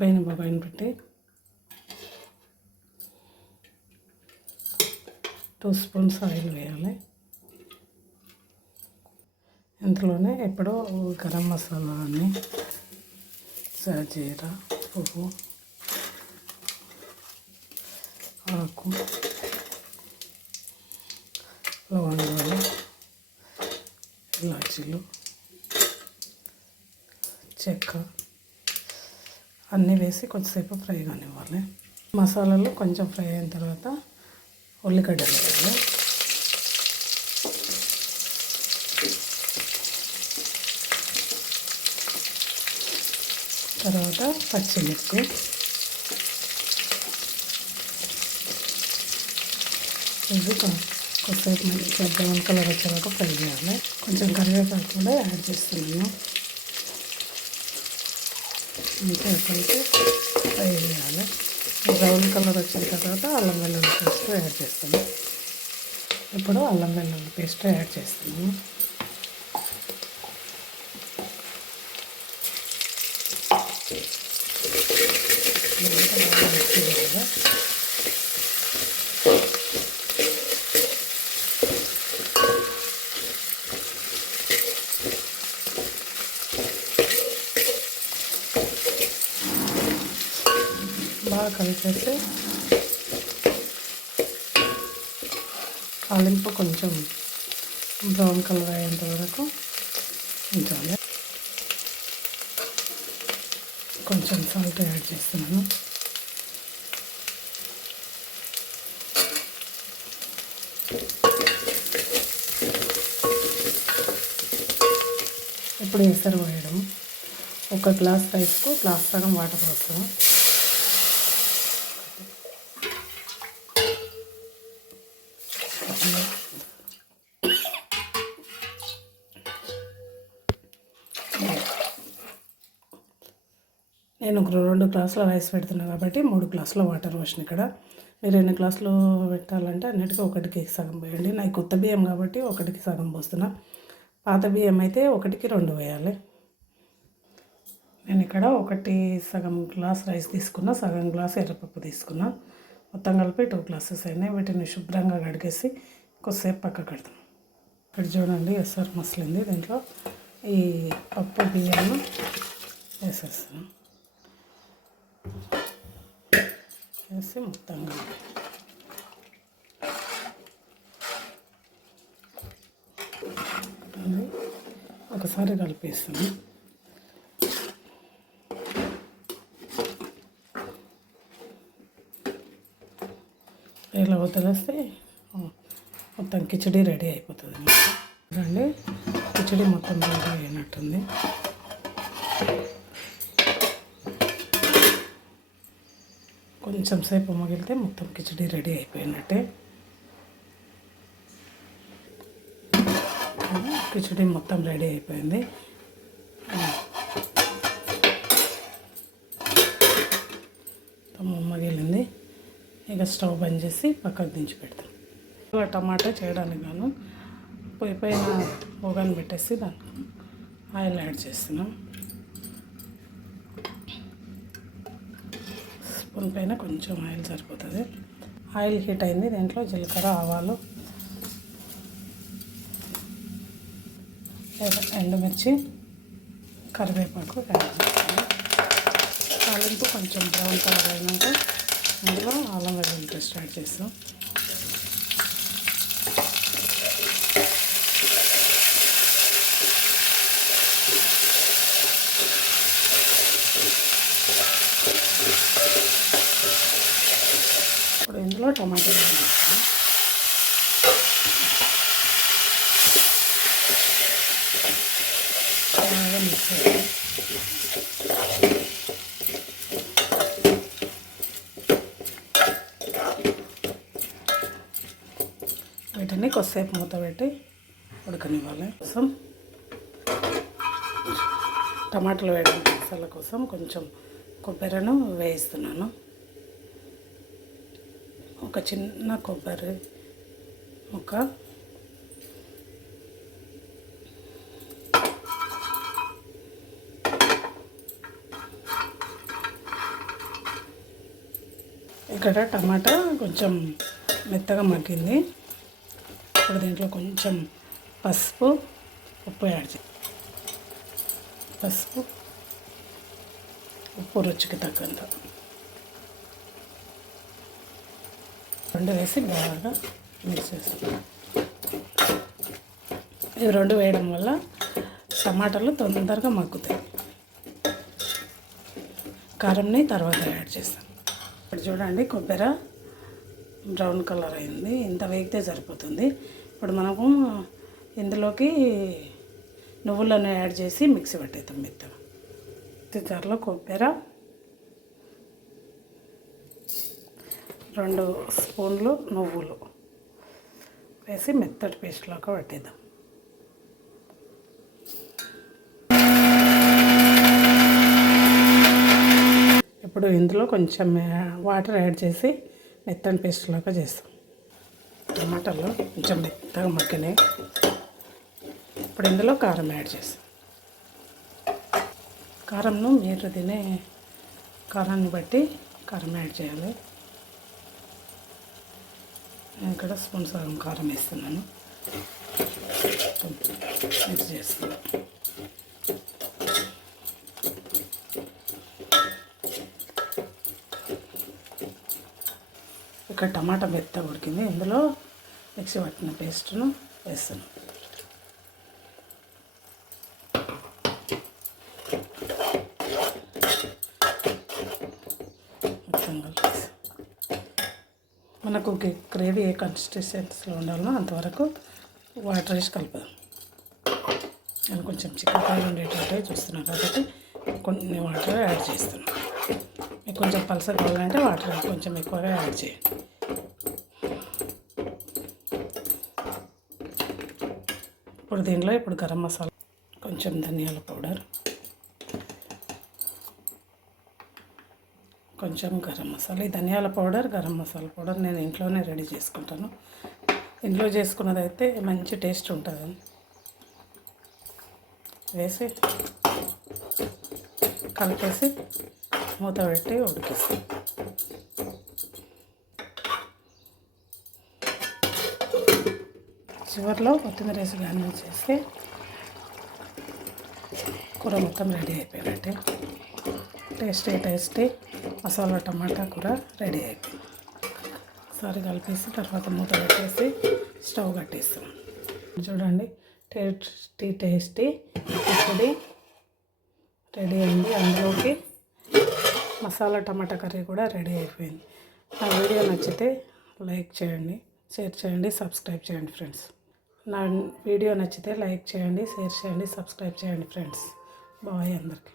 పైన బాబాయిని పెట్టి టూ స్పూన్స్ ఆయిల్ వేయాలి. ఇందులోనే ఎప్పుడో గరం మసాలా అని సాజీరా పువ్వు ఆకు లవంగాలు ఇలాచీలు చెక్క అన్నీ వేసి కొద్దిసేపు ఫ్రై కానివ్వాలి. మసాలాలు కొంచెం ఫ్రై అయిన తర్వాత ఉల్లిగడ్డలు వేయాలి. తర్వాత పచ్చిమిర్చి. ఇది కొద్దిసేపు మంచి పెద్ద కలర్ వచ్చేదాకా ఫ్రై చేయాలి. కొంచెం కరివేపాకు కూడా యాడ్ చేస్తున్నాను ఇంకా ఎప్పుడైతే ఫ్రై చేయాలి బ్రౌన్ కలర్ వచ్చిన తర్వాత అల్లం వెల్లుల్లి పేస్ట్ యాడ్ చేస్తాము ఇప్పుడు అల్లం వెల్లుల్లి పేస్ట్ యాడ్ చేస్తాము ఇదంతా బాగా మిక్స్ చేయాలి వేసేసి తాలింపు కొంచెం బ్రౌన్ కలర్ అయ్యేంత వరకు ఉంచాలి. కొంచెం సాల్ట్ యాడ్ చేస్తున్నాను. ఇప్పుడు ఎసరు వేయడం ఒక గ్లాస్ రైస్కు గ్లాస్ సగం వాటర్ పోస్తాం నేను ఒక రెండు గ్లాసుల రైస్ పెడుతున్నాను కాబట్టి మూడు గ్లాసుల వాటర్ పోసిన ఇక్కడ. మీరు ఎన్ని గ్లాసులు పెట్టాలంటే అన్నిటికీ ఒకటికి సగం పోయండి. నాకు కొత్త బియ్యం కాబట్టి ఒకటికి సగం పోస్తున్నా. పాత బియ్యం అయితే ఒకటికి రెండు వేయాలి నేను ఇక్కడ ఒకటి సగం గ్లాస్ రైస్ తీసుకున్నా సగం గ్లాస్ ఎర్రపప్పు తీసుకున్నా. మొత్తం కలిపి టూ గ్లాసెస్ అయినాయి. వీటిని శుభ్రంగా కడిగేసి కొద్దిసేపు పక్క కడతాం. ఇక్కడ చూడండి ఎస్ఆర్ మసలింది. దీంట్లో ఈ పప్పు బియ్యాన్ని వేసేస్తాను వేసి మొత్తం కలిపి అది ఒకసారి కలిపేస్తాను. ఇలా వదిలేస్తే మొత్తం కిచడీ రెడీ అయిపోతుంది చూడండి కిచడీ మొత్తం రెడీ అయినట్టుంది. కొంచెం సేపు మగిలితే మొత్తం కిచడీ రెడీ అయిపోయినట్టే. కిచడీ మొత్తం రెడీ అయిపోయింది. మగిలింది. ఇక స్టవ్ బంద్ చేసి పక్కకు దించి పెడతాం. టమాటా చేయడానికి గాను పొయ్యి పైన పెట్టేసి దాని ఆయిల్ యాడ్ చేస్తున్నాం. స్పూన్ పైన కొంచెం ఆయిల్ సరిపోతుంది. ఆయిల్ హీట్ అయింది. దీంట్లో జీలకర్ర ఆవాలు ఎండుమిర్చి కరివేపాకు తాలింపు కొంచెం బ్రౌన్ కలర్ అయినాక అందులో అల్లం వెల్లుల్లి పేస్ట్ యాడ్ చేస్తాం ఇప్పుడు ఇందులో టమాటా యాడ్ బాగా మిక్స్ చేయాలి వీటిని కొద్దిసేపు మూత పెట్టి ఉడకనివ్వాలి. కోసం టమాటాలు వేయడం మసాలా కోసం కొంచెం కొబ్బరిను వేయిస్తున్నాను. ఒక చిన్న కొబ్బరి ఒక ఇక్కడ టమాటా కొంచెం మెత్తగా మగ్గింది. ఇప్పుడు దీంట్లో కొంచెం పసుపు ఉప్పు యాడ్ చే పసుపు ఉప్పు రుచికి తగ్గంత. రెండు వేసి బాగా మిక్స్ చేస్తాం. ఇవి రెండు వేయడం వల్ల టమాటాలు తొందరగా మగ్గుతాయి. కారంని తర్వాత యాడ్ చేస్తాం. ఇప్పుడు చూడండి కొబ్బరి బ్రౌన్ కలర్ అయింది. ఇంత వేగితే సరిపోతుంది. ఇప్పుడు మనము ఇందులోకి నువ్వులను యాడ్ చేసి మిక్సీ పట్టేద్దాం మెత్తగా. జార్లో కొబ్బరి రెండు స్పూన్లు నువ్వులు వేసి మెత్తటి పేస్ట్లోకి పట్టేద్దాం ఇప్పుడు ఇందులో కొంచెం వాటర్ యాడ్ చేసి మెత్తని పేస్ట్లోకి చేస్తాం. టమాటాలు కొంచెం మెత్తగా మగ్గినాయి. ఇప్పుడు ఇందులో కారం యాడ్ చేస్తాం. కారంను మీరు తినే కారాన్ని బట్టి కారం యాడ్ చేయాలి. నేను ఇక్కడ స్పూన్ సగం కారం వేస్తున్నాను. మిక్స్ చేస్తున్నాను. ఇక్కడ టమాటా మెత్త ఉడికింది. ఇందులో మిక్సీ పట్టిన పేస్ట్ను వేస్తాను మొత్తం కలిపేసి మనకు గ్రేవీ ఏ కన్సిస్టెన్సీలో ఉండాలో అంతవరకు వాటర్ వేసి కలుపుదాం. నేను కొంచెం చికెన్ ఉండేటట్టు ఉండేటట్టే చూస్తున్నాను కాబట్టి కొన్ని వాటర్ యాడ్ చేస్తున్నాను. మీకు కొంచెం పలస కావాలంటే వాటర్ కొంచెం ఎక్కువగా యాడ్ చేయండి ఇప్పుడు దీనిలో ఇప్పుడు గరం మసాలా కొంచెం ధనియాల పౌడర్ కొంచెం గరం మసాలా ఈ ధనియాల పౌడర్ గరం మసాలా పౌడర్ నేను ఇంట్లోనే రెడీ చేసుకుంటాను. ఇంట్లో చేసుకున్నది అయితే మంచి టేస్ట్ ఉంటుంది. వేసి కలిపేసి మూత పెట్టి ఉడికిస్తాం. చివరిలో కొత్తిమీర వేసి గార్నిష్ చేస్తే కూర మొత్తం రెడీ అయిపోయినట్టే. Tasty tasty. మసాలా టమాటా కూర రెడీ అయిపోయింది. ఒకసారి కలిపేసి తర్వాత మూత పెట్టేసి స్టవ్ కట్టేస్తాం. చూడండి టేస్టీ టేస్టీ ఇప్పుడు రెడీ అయింది. అందులోకి మసాలా టమాటా కర్రీ కూడా రెడీ అయిపోయింది. నా వీడియో నచ్చితే లైక్ చేయండి షేర్ చేయండి సబ్స్క్రైబ్ చేయండి ఫ్రెండ్స్. నా వీడియో నచ్చితే లైక్ చేయండి షేర్ చేయండి సబ్స్క్రైబ్ చేయండి ఫ్రెండ్స్. బాయ్ అందరికీ.